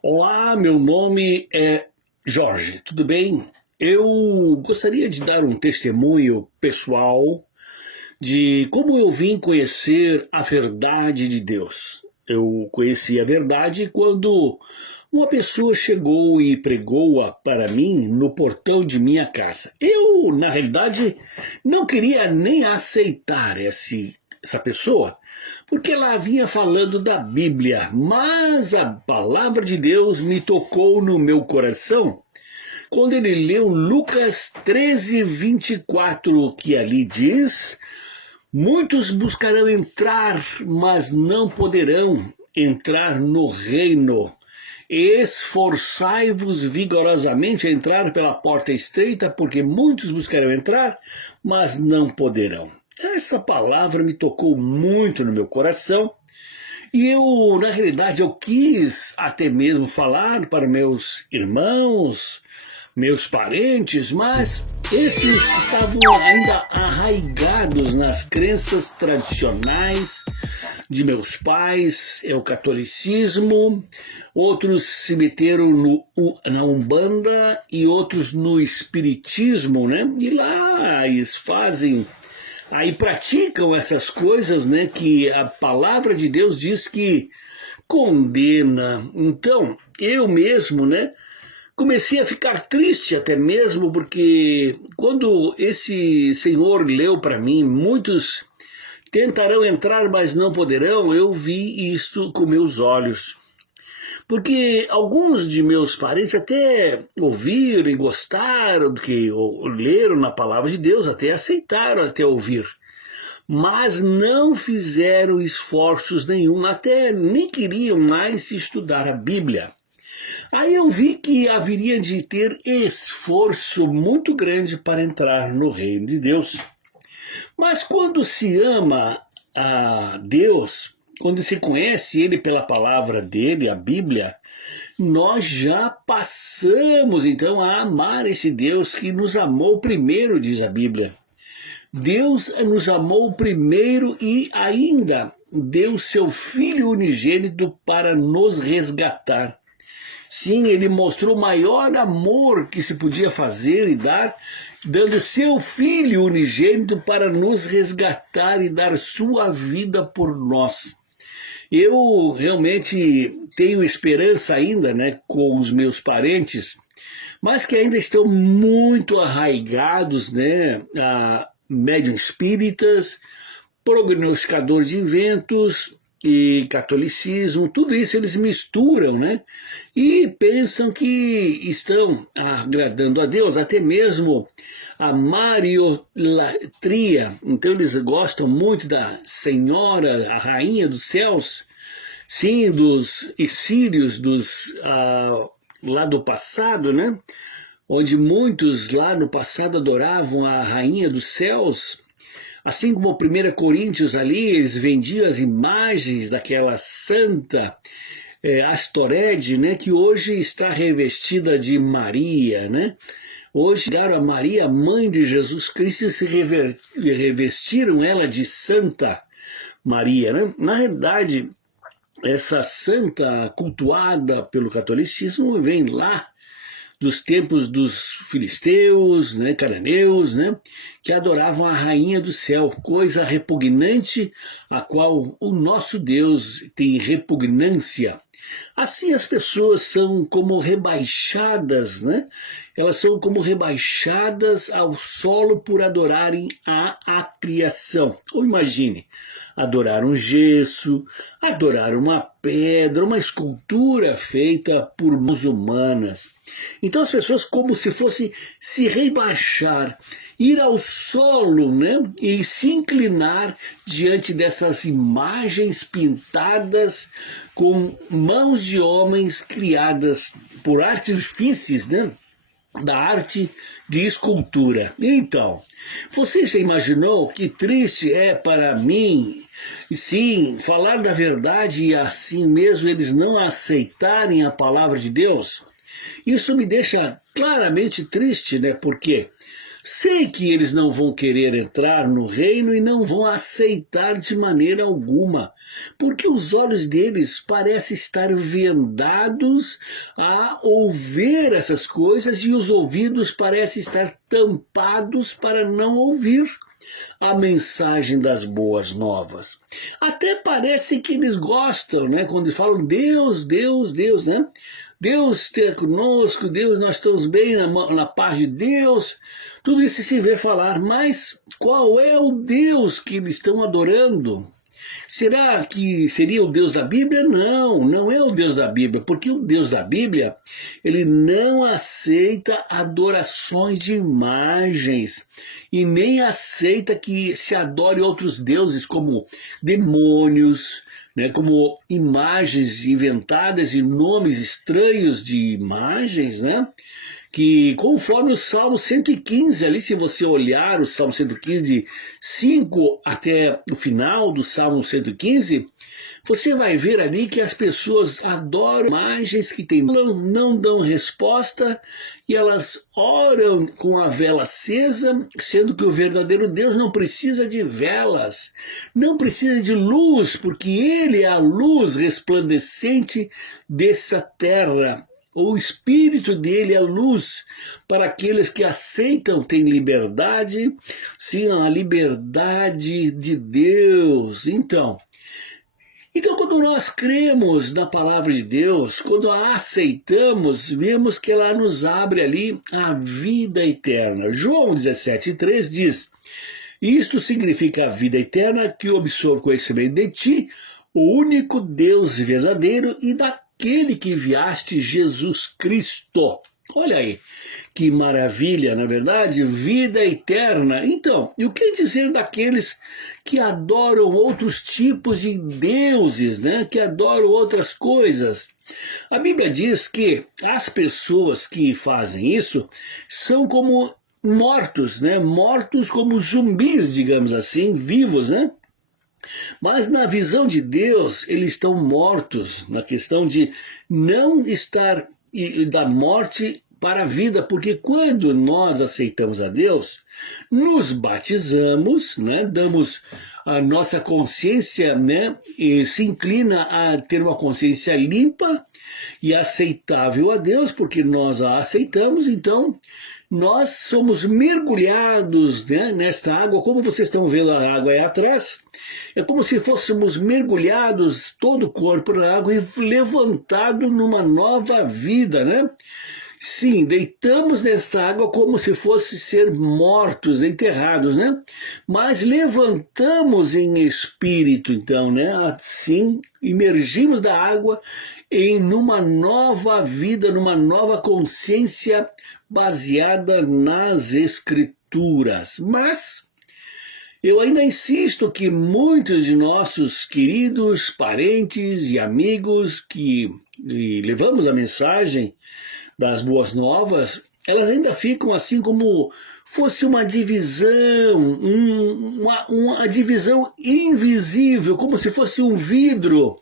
Olá, meu nome é Jorge, tudo bem? Eu gostaria de dar um testemunho pessoal de como eu vim conhecer a verdade de Deus. Eu conheci a verdade quando uma pessoa chegou e pregou-a para mim no portão de minha casa. Eu, na realidade, não queria nem aceitar essa pessoa, porque ela vinha falando da Bíblia, mas a palavra de Deus me tocou no meu coração quando ele leu Lucas 13:24, que ali diz: muitos buscarão entrar, mas não poderão entrar no reino. Esforçai-vos vigorosamente a entrar pela porta estreita, porque muitos buscarão entrar, mas não poderão. Essa palavra me tocou muito no meu coração e eu, na realidade, eu quis até mesmo falar para meus irmãos, meus parentes, mas esses estavam ainda arraigados nas crenças tradicionais de meus pais, é o catolicismo, outros se meteram na Umbanda e outros no Espiritismo, né? E lá eles fazem, aí praticam essas coisas, né? Que a palavra de Deus diz que condena. Então, eu mesmo, né? Comecei a ficar triste até mesmo porque quando esse senhor leu para mim, muitos tentarão entrar, mas não poderão, eu vi isto com meus olhos. Porque alguns de meus parentes até ouviram e gostaram do que leram na palavra de Deus, até aceitaram até ouvir, mas não fizeram esforços nenhum, até nem queriam mais estudar a Bíblia. Aí eu vi que haveria de ter esforço muito grande para entrar no reino de Deus. Mas quando se ama a Deus, quando se conhece Ele pela palavra dele, a Bíblia, nós já passamos então a amar esse Deus que nos amou primeiro, diz a Bíblia. Deus nos amou primeiro e ainda deu seu Filho unigênito para nos resgatar. Sim, ele mostrou o maior amor que se podia fazer e dar, dando seu Filho unigênito para nos resgatar e dar sua vida por nós. Eu realmente tenho esperança ainda, né, com os meus parentes, mas que ainda estão muito arraigados, né, a médium espíritas, prognosticadores de eventos e catolicismo, tudo isso eles misturam, né? E pensam que estão agradando a Deus, até mesmo a mariolatria. Então eles gostam muito da Senhora, a Rainha dos Céus, sim, dos Sírios, lá do passado, né? Onde muitos lá no passado adoravam a Rainha dos Céus. Assim como 1 Coríntios ali, eles vendiam as imagens daquela santa Astorede, né, que hoje está revestida de Maria, né? Hoje pegaram a Maria, mãe de Jesus Cristo, e se revestiram ela de Santa Maria, né? Na realidade, essa santa cultuada pelo catolicismo vem lá dos tempos dos filisteus, né, cananeus, né, que adoravam a rainha do céu, coisa repugnante a qual o nosso Deus tem repugnância. Assim as pessoas são como rebaixadas, né? Elas são como rebaixadas ao solo por adorarem a criação. Ou imagine, adorar um gesso, adorar uma pedra, uma escultura feita por mãos humanas. Então as pessoas como se fossem se rebaixar, ir ao solo, né, e se inclinar diante dessas imagens pintadas com mãos de homens criadas por artifícios, né, da arte de escultura. Então, você já imaginou que triste é para mim, sim, falar da verdade e assim mesmo eles não aceitarem a palavra de Deus? Isso me deixa claramente triste, né? Por quê? Sei que eles não vão querer entrar no reino e não vão aceitar de maneira alguma, porque os olhos deles parecem estar vendados a ouvir essas coisas e os ouvidos parecem estar tampados para não ouvir a mensagem das boas novas. Até parece que eles gostam, né? Quando eles falam Deus, Deus, Deus, né? Deus esteja conosco, Deus, nós estamos bem na paz de Deus. Tudo isso se vê falar, mas qual é o Deus que eles estão adorando? Será que seria o Deus da Bíblia? Não, não é o Deus da Bíblia, porque o Deus da Bíblia, ele não aceita adorações de imagens e nem aceita que se adore outros deuses como demônios, né, como imagens inventadas e nomes estranhos de imagens, né? Que conforme o Salmo 115, ali se você olhar o Salmo 115 de 5 até o final do Salmo 115, você vai ver ali que as pessoas adoram imagens que não dão resposta e elas oram com a vela acesa, sendo que o verdadeiro Deus não precisa de velas, não precisa de luz, porque Ele é a luz resplandecente dessa terra. O Espírito dele é luz para aqueles que aceitam, têm liberdade, sim, a liberdade de Deus. Então, quando nós cremos na palavra de Deus, quando a aceitamos, vemos que ela nos abre ali a vida eterna. João 17,3 diz, isto significa a vida eterna, que observe o conhecimento de ti, o único Deus verdadeiro e daquele que enviaste, Jesus Cristo. Olha aí, que maravilha, na verdade, vida eterna. Então, e o que dizer daqueles que adoram outros tipos de deuses, né? Que adoram outras coisas? A Bíblia diz que as pessoas que fazem isso são como mortos, né? Mortos como zumbis, digamos assim, vivos, né? Mas na visão de Deus, eles estão mortos, na questão de não estar da morte para a vida, porque quando nós aceitamos a Deus, nos batizamos, né, damos a nossa consciência, né, e se inclina a ter uma consciência limpa e aceitável a Deus, porque nós a aceitamos, então nós somos mergulhados, né, nesta água, como vocês estão vendo a água aí atrás, é como se fôssemos mergulhados todo o corpo na água e levantado numa nova vida, né? Sim, deitamos nesta água como se fosse ser mortos, enterrados, né? Mas levantamos em espírito, então, né? Assim, emergimos da água em numa nova vida, numa nova consciência baseada nas Escrituras. Mas eu ainda insisto que muitos de nossos queridos parentes e amigos que levamos a mensagem das boas novas, elas ainda ficam assim como fosse uma divisão, uma divisão invisível, como se fosse um vidro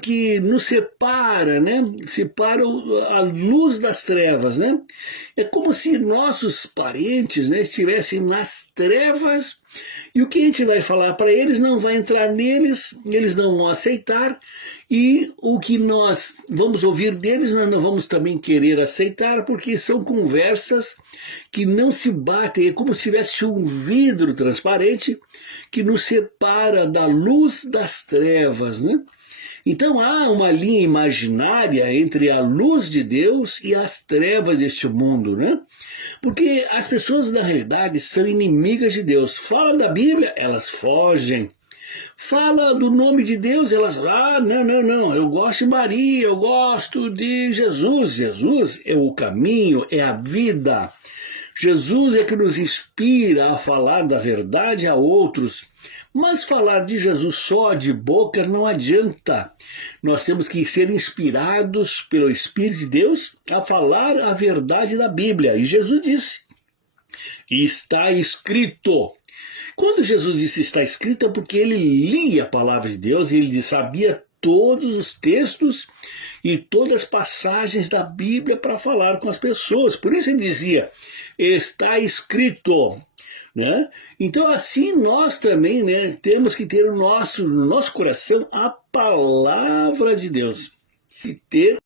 que nos separa, né? Separa a luz das trevas, né? É como se nossos parentes, né, estivessem nas trevas e o que a gente vai falar para eles não vai entrar neles, eles não vão aceitar e o que nós vamos ouvir deles nós não vamos também querer aceitar porque são conversas que não se batem, é como se tivesse um vidro transparente que nos separa da luz das trevas, né? Então há uma linha imaginária entre a luz de Deus e as trevas deste mundo, né? Porque as pessoas na realidade são inimigas de Deus. Fala da Bíblia, elas fogem. Fala do nome de Deus, elas, não, eu gosto de Maria, eu gosto de Jesus. Jesus é o caminho, é a vida. Jesus é que nos inspira a falar da verdade a outros. Mas falar de Jesus só de boca não adianta. Nós temos que ser inspirados pelo Espírito de Deus a falar a verdade da Bíblia. E Jesus disse, está escrito. Quando Jesus disse está escrito é porque ele lia a palavra de Deus e ele sabia todos os textos e todas as passagens da Bíblia para falar com as pessoas. Por isso ele dizia, está escrito. Né? Então assim nós também, né, temos que ter no nosso coração a palavra de Deus. E ter